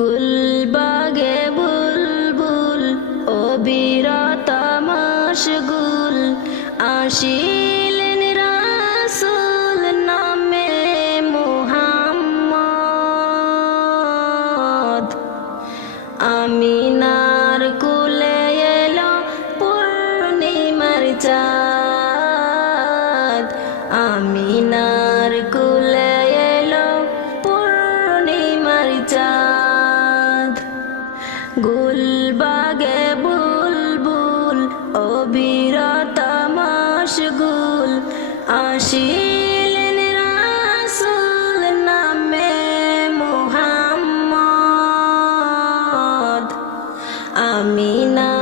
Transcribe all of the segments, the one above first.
গুলবাগে বুলবুল, অবিরত মশগুল আসিলেন রাসুল নামে মুহাম্মদ। আমিনার কুলে এলো পূর্ণিমার চাঁদ, আমিনার কুলে অবিরত মশগুল রাসুল নামে মোহাম্মদ। আমিনার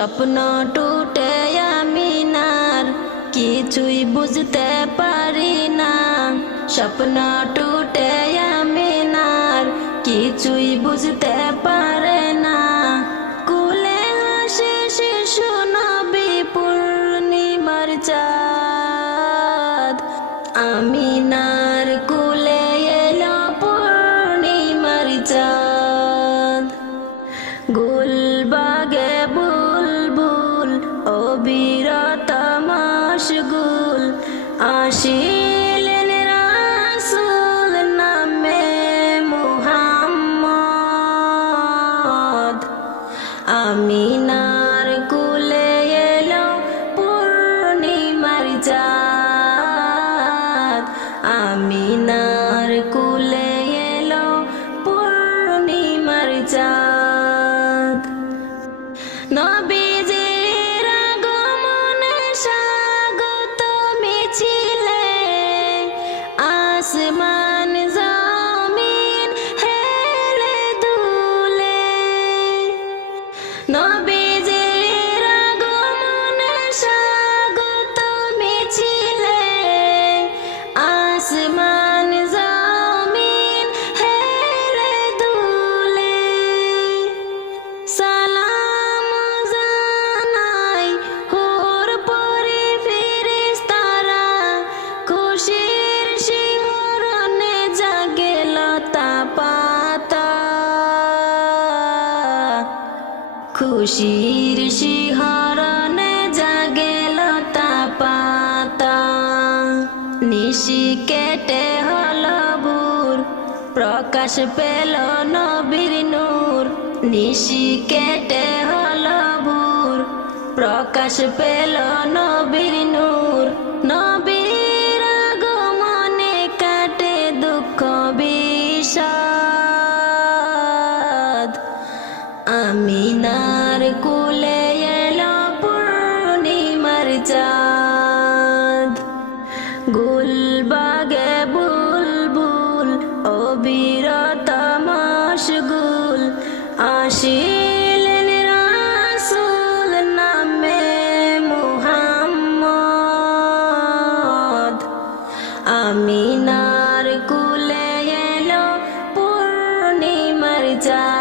স্বপ্ন টুটে আমিনার, কিছুই বুঝতে পারি না। স্বপ্ন টুটে আমিনার, কিছুই বুঝতে পারে না। কুলে হাসে শিশু নবী পূর্ণিমার চাঁদ। আমিনার কুলে এলো পূর্ণিমার চাঁদ। গুলবাগে আসিলেন রাসুল নামে মুহাম্মদ। আমিনার কুলে এলো পূর্ণিমার চাঁদ। আমিনার কুলে খুশির শিহরণে জাগে লতা পাতা নিশি কেটে হল বুর, প্রকাশ পেল নবীর নূর। নিশি কেটে হল বুর, প্রকাশ পেল নবীর নূর। die